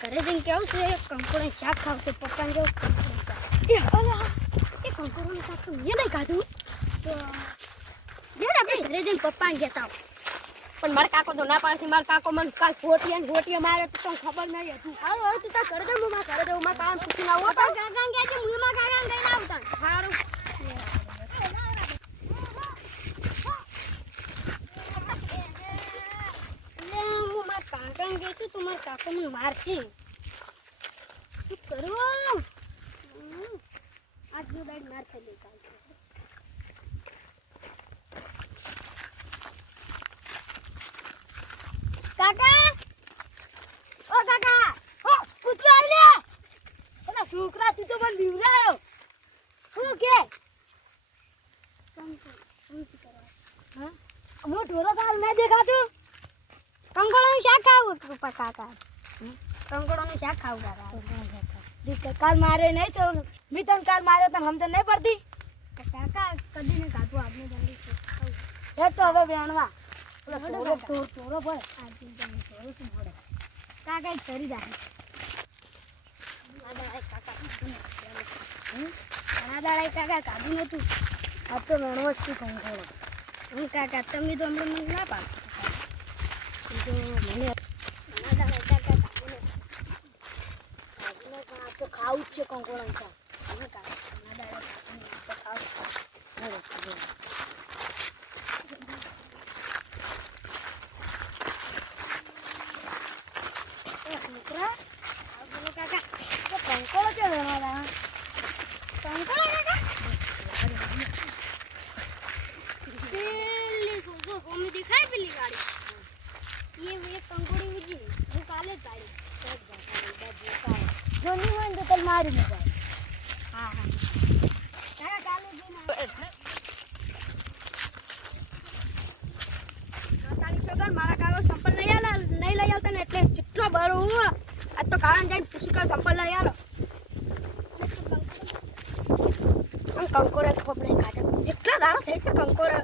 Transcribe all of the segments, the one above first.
ઘરે જઈને કેવું છે કંકોડો શાક ખાવશે પપ્પાને જેવું કંકોડો શાક એ કંકોડોનું શાક તો મેં નહીં ખાધું તો યાર આપણે ઘરે જઈને પપ્પાને કહેતા પણ મારા કાકો તો ના પાડશે. મારા કાકો મને કાલ ગોટીયા મારે તો તને ખબર નહીં હતું. હારું હવે તું તાર ઘરે દઉં માં ઘરે દઉં માં કામ પૂછીને આવો કાકા ગયા છે મુમાં કાકા ગઈને આવતા હારું કાકા કહીશું તું મારા કાકો મને મારશે શું કરું આજનો દાડ માર ખાઈ લઈ કાકા ઓ કાકા કૂતરો આઈ લે ઓલા છોકરા તું તો મને બીવરાયો શું કે હા હું ઢોરો તાર ના દેખાતું કંકોડાનું શાક ખાવું પપ્પા કાકા કંકોડાનું શાક ખાવું કાકા કાલ મારે નહીં છે મેં તને કાલ માર્યો તને સમજ નહીં પડતી કાકા કદી ને ખાતું આપણે જલ્દી એ તો હવે વેણવા ઢોરો પડે કાકા એક કરી જાય કાકા કાઢું નતું આ તો વેણવો જ શું કંકોડો હું કાકા તમે તો હમણાં મને ના પાડો તો મને તો ખાવું જ છે કંકોડા કંકોડો કે વેણવા કંકોડા કાકા પેલી જો કોમી દેખાય પેલી ગાડી એ એક કંકોડી ઉજી હું કાલે જ પાડી જો નહીં હોય ને તો તને મારી મુકાય હા કાલે જઈને મારા કાકો સંપલ નહીં લઈ આવતા ને એટલે જેટલો બરો હું આ તો કારણ જઈને પૂછું કે સંપલ લઈ આલો કંકોરે ખબર નહીં ખાતા જેટલા દાડા થઈ કે કંકોરે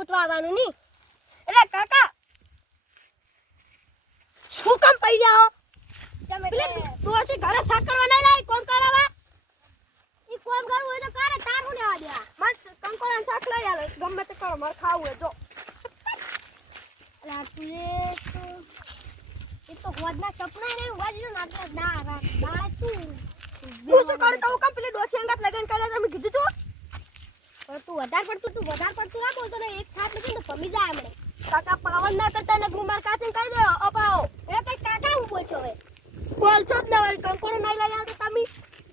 ગોતવાનું ની એટલે કાકા શું કામ પઈ જાઓ એટલે તું હશે ઘરે સાકળવા નહીં લાય કોમ કરાવા ઈ કોમ કરવું હોય તો કરે તાર હું લેવા દે મત કંકોડા શાક લઈ આલો ગમે તે કરો મારે ખાવું હોય જો અલા તું એ તો હોદના સપના નહીં વાજ્યું ના દાડા તું હું શું કરું તો હું કમ્પ્લીટ ડોસી અંગાત લગન કર્યા તમે કીધું તું તું વધારે પડતું ના બોલતો ને એક થાપ લગન તો પમી જાય હમણે કાકા પાવન ના કરતા ને ગુમાર કાચીને કહી દો અપાવો એ કઈ કાકા હું બોલছো હવે બોલશો જ ના વાળી કંકોડો નહીં લઈ આવતો તમે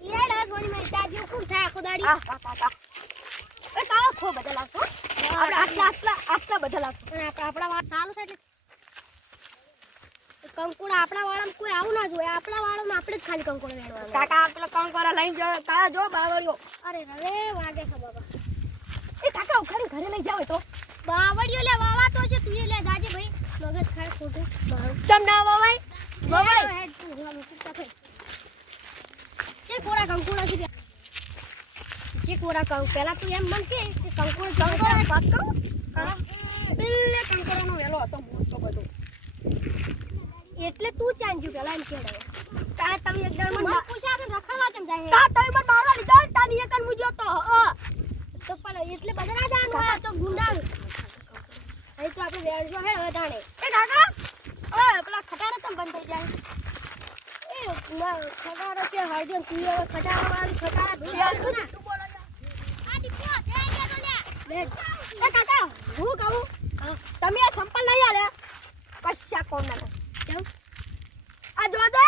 ઈરાડ હસ વળી મે તાજી કોણ થાય આખો દાડી હા કાકા એ કાકા ખો બધા લાગશો આપણે આટલા બધા લાગશો અને આપણા વાળ સારું થાય એટલે કંકોડા આપણા વાળામાં કોઈ આવું ના જોઈએ આપણા વાળામાં આપણે જ ખાલી કંકોડો વેણવાનું કાકા પેલા કંકોડા લઈને જો કાકા જો બાવળિયો અરે રવે વાગે છે બાબા એ કાકા ઉખાડી ઘરે લઈ જાવ તો બાવળિયો લે વાવા તો છે તું એ લે જાજે ભાઈ મગજ ખાય ખોટું મારું ચમ ના વવાય વવાય હેડ તું હું ચૂપચાપ થઈ જે કોરા કંકોડા છે જે કોરા પેલા તું એમ મન કે કંકોડા વાત કરું હા બિલ્લે કંકોડાનો વેલો હતો મોટો બધો એટલે તું ચાંજ્યું પેલા એમ કેડે તા તમે એકદમ મને પૂછ્યા કે રખડવા કેમ જાય તા તમે મને મારવા લીધો તાની એકન મુજો તો તો પણ એટલે બદરા જાનું આ તો ગુંડા અહીં તો આપણે વેણજો હે હવે તાણે એ કાકા ઓય પેલા ખટાડા તમ બંધ થઈ જાય એ ખટારો છે હરજન તું હવે ખટારા વાળી ખટારા ભીડ તું ના તું બોલો આ દીકરો દે દે લે બેઠ એ કાકા હું કહું તમે આ સંપલ લઈ આલ્યા કશા કોણ ના જાવ આ જો દે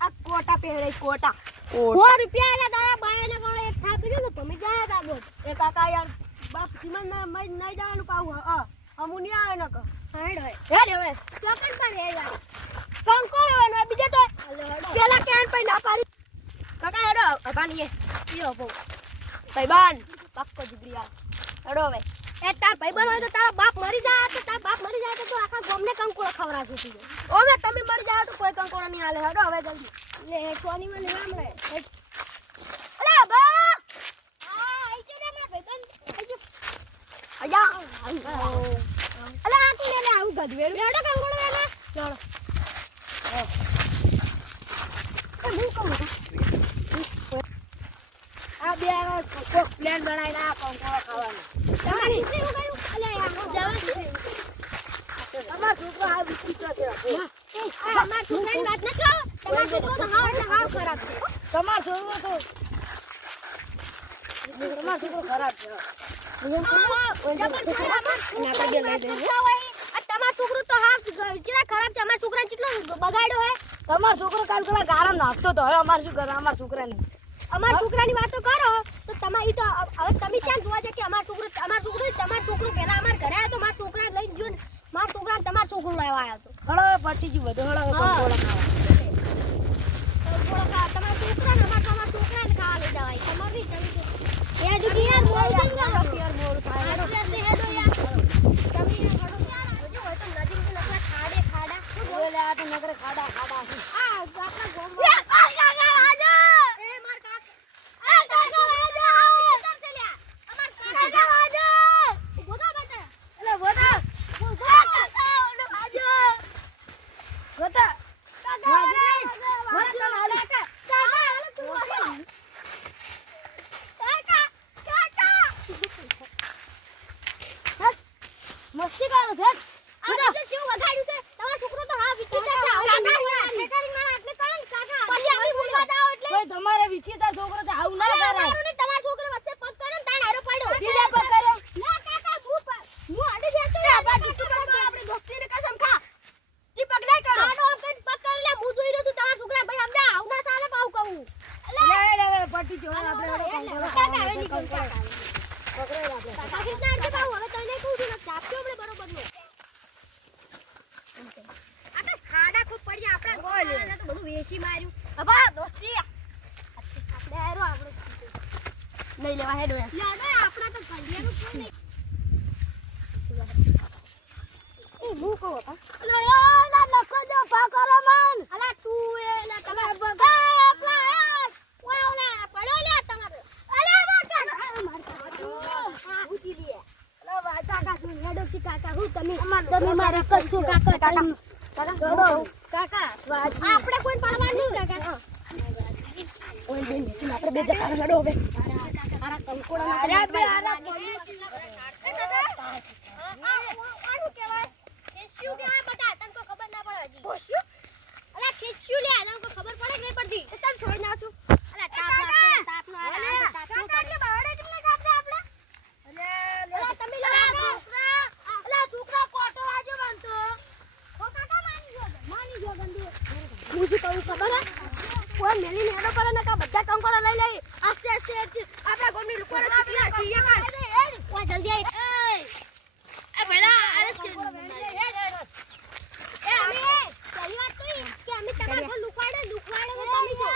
આ કોટા પહેરે કોટા 100 રૂપિયા ના તારા બાયને વાળો એક થાપ લીધો તો તમે જાય તા બોલ એ કાકા યાર બાપ જીમન ના મય નહીં જવાનું પાવું અમુ ની આવે ન ક હેડ હોય હેડ હવે ચોકન પર હે યાર કંકોર હવે બીજે તો હલો હેડો પેલા કેન પઈ ના પાડી કાકા હેડો અબાની ઈયો બો ભાઈ બાન પાક્કો જીગરી આ હેડો હવે એ તાર ભાઈબંધ હોય તો તારા બાપ મરી જાય તો તાર બાપ મરી જાય તો તું આખા ગામને કંકોડો ખવડાવતી હતી. ઓમે તમે મરી જાવ તો કોઈ કંકોડો નહીં હાલે. હેડો હવે જલ્દી. લે સોની મને રામ રે. અલે બા આઈ છે ને મારા ભાઈબંધ આઈ અજા અલે આ તું લે આવું ગધવેર. હેડો કંકોડો લેને. ચાલો એ હું કહું આ બે કોક પ્લાન બનાવીને આ કંકોડો ખાવાનો. તમારી શું કર્યું? અલે યાર જવા દે. તમાર છોકરો આ વિચિત્ર છે. અમાર છોકરાની વાત ન કરો. તમારો છોકરો તો હાવ એટલે હાવ ખરાબ છે. તમાર છોકરો ખરાબ છે. તમારો છોકરો તો હાવ ચેલા ખરાબ છે. અમારા છોકરાને કેટલો બગાડ્યો હે. તમાર છોકરો કાલ પેલા ગારામ નાખતો તો હવે અમાર શું કરે અમાર છોકરાને. અમારા છોકરાની વાતો કરો તો તમારી તો હવે તમે ક્યાં જોવા છે કે અમારો છોકરો તમારો છોકરો પહેલા અમાર ઘરે આવ્યો તો મારા છોકરા લઈને જો મારા છોકરા તમારો છોકરો લેવા આવ્યો તો. હળો પછી જી બધું હળો હા. કંકોડો ખાવા. તમારા છોકરાને અમારા છોકરાને ખાવા લઈ જવાય. તમારી તમે એ ડુકી યાર મોળ જંગલ યાર મોર ખાય. આટલે હેડો યાર તમે યાર હડો યાર જો હોય તો નજીક તો નકરા ખાડા બોલે આ તો નગરે ખાડા ખાડા છે. આ આપણા ગામમાં એ માર કાકા વાજો. એ માર કાકા એ કાકા વાજો ઉતર છે લ્યા અમાર કાકા વાજો. બોધા બેટા એટલે બોટા કાકા ઓલો વાજો. બોટા કાકા વાજો. મસ્તી કરો છે. કોઈ તમારે વિચિત્ર છોકરો છે આવું ના કરાય. દીદા પર કરો. આપણી દોસ્તીની કસમ ખા. જી પકડાઈ કરો. હવે પટી જો આપણે કંકોડો ખાવાનો. પકડાઈ આપણે. ખાડા ખૂબ પડી આપણા ગોળને તો બધું વેચી માર્યું. અબા દોસ્તી આપણે હારો આપણે નહીં લેવા હેડો યાર. યાર આપણા તો ભલિયાનું કોણ નહીં. હું કહું હતા. અલે યાર ના નખો જો પાકરો મન. અલા તું એલા તમે બરાબર. ઓલા પડો લે તમારે અલે કાકા ઉજી દે અલે વાતા કાકા શું હેડો કી કાકા હું તમે મારા કચ્છો કાકા કાકા કાકા આપણે કોઈ પડવાનું નહીં કાકા ઓય બેન આપણે બે જણા લડો હવે. મારા કંકોડા અરે બે આલા આનું કહેવાય ખેસ્યું કહેવાય બટા તને કોઈ ખબર ના પડે હજી ખેસ્યું અલા ખેસ્યું લે તને કોઈ ખબર પડે કે નહીં પડતી તમ છોડ નાસું. અલા તાપનો એટલે બાવડે કેટલે કાપે આપણે અલા તમે અલા છોકરા કોટો વાજો બનતો. ઓ કાકા માની જો ગંદી હું શું કહું ખબર હે? કોઈ મેલીને હેડો કરે ને કા બધા કંકોડા લઈ લઈ આસ્તે આસ્તે આપણા ગોમની લુકોડા ચીપલા છે યે કર. ઓ જલ્દી આય એ ભલા અરે એ અમે પહેલી વાત તો ઈ કે અમે તમારા ઘર લુકવાડે તો તમે જો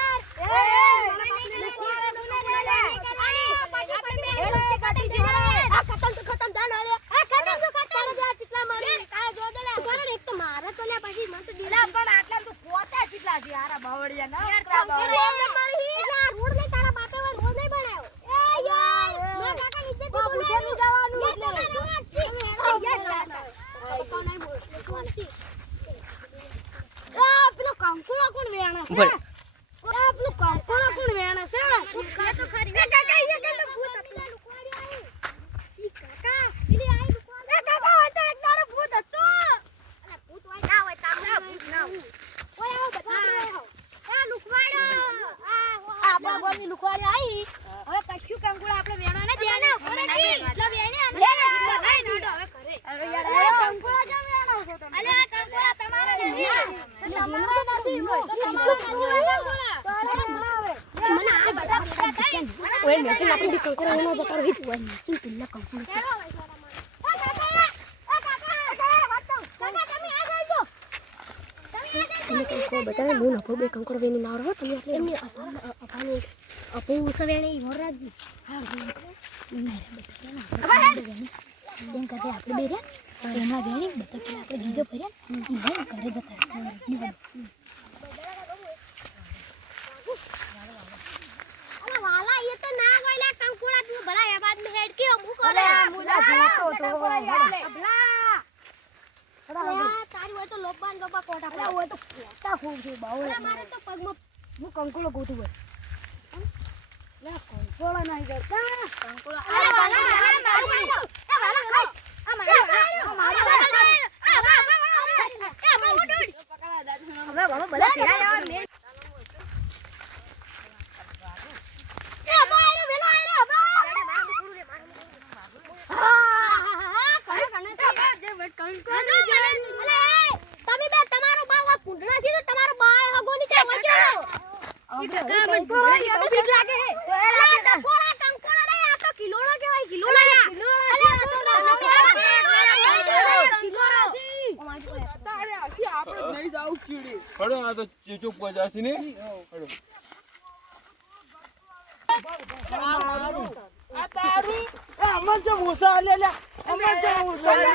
ખતમ જાન આલે. કેટલા મારી કાય જો દે લે. એક તો મારે તો લે પછી મને તો એલા પણ આટલા તો કોટા કેટલા છે હારા બાવળિયા ના રોડ ને તારા બાપે રોડ નહીં બનાવ્યો એ યાર મારા કાકા નીચે થી બુધેનું જવાનું આ પેલો કંકોડો કોણ વેણા છે? આ પેલો કંકોડો કોણ વેણા છે? તો ખરી એ કાકા એ કેટલો ભૂત હતો. ઈ કાકા પેલી આઈ લુકવાડે એ કાકા હોય તો એક દાડો ભૂત હતો. અલા ભૂત હોય ના હોય તામડા ભૂત ના હોય ઓય આવો બધા આ લુકવાડો આપણા ગોમની લુકવાડી આવી. હવે કચ્છું કંકુડા આપણે વેણા ને દેવાના એટલે વેણે અને લે. લઈ નીડો હવે કરે અરે યાર આ કંકોડો કેમ વેણા છો તમે? અલે આ કંકુડા તમારે નથી તમારે નથી હોય. તો તમારે નથી હોય કંકુડા મને આ બધા ભેગા થાય ઓય મેચિંગ આપણી બી કંકોડો એનો જકાર હિટ હોય મેચિંગ પિલ્લા કંકોડો. તમે કંકોડો બતાવે હું નફો બે કંકોડો વેની ના રહો તમે એટલે એમની અપાને અપુ ઉસવેણે ઈ વરરાજી હા એમ કહે આપણે બે રહ્યા એમાં વેણી બધા પેલા આપણે બીજો ફર્યા ઈ ભાઈ ઘરે જતા ઈ વાત અલા વાલા એ તો ના હોય લા કંકોડા તું ભલા એ બાદ મે હેડ કે હું કરે મુલા જોતો તો અબલા તારી હોય તો લોબાન લોબા કોટા અલા હોય તો કેતા ફૂલ છે બાવળે મારે તો પગમાં હું કંકોળો ગોતું હોય લા કંકોળો નહીં કરતા કંકોળો અલા વાલા મારું ખાઈ એ વાલા ખાઈ આ મારું હવે બાબા ભલા ફેરા જાવ મે હડો આ તો ચીચો પજાસી ને હડો આ તારું અમર જો મુસા લે લે અમર જો મુસા લે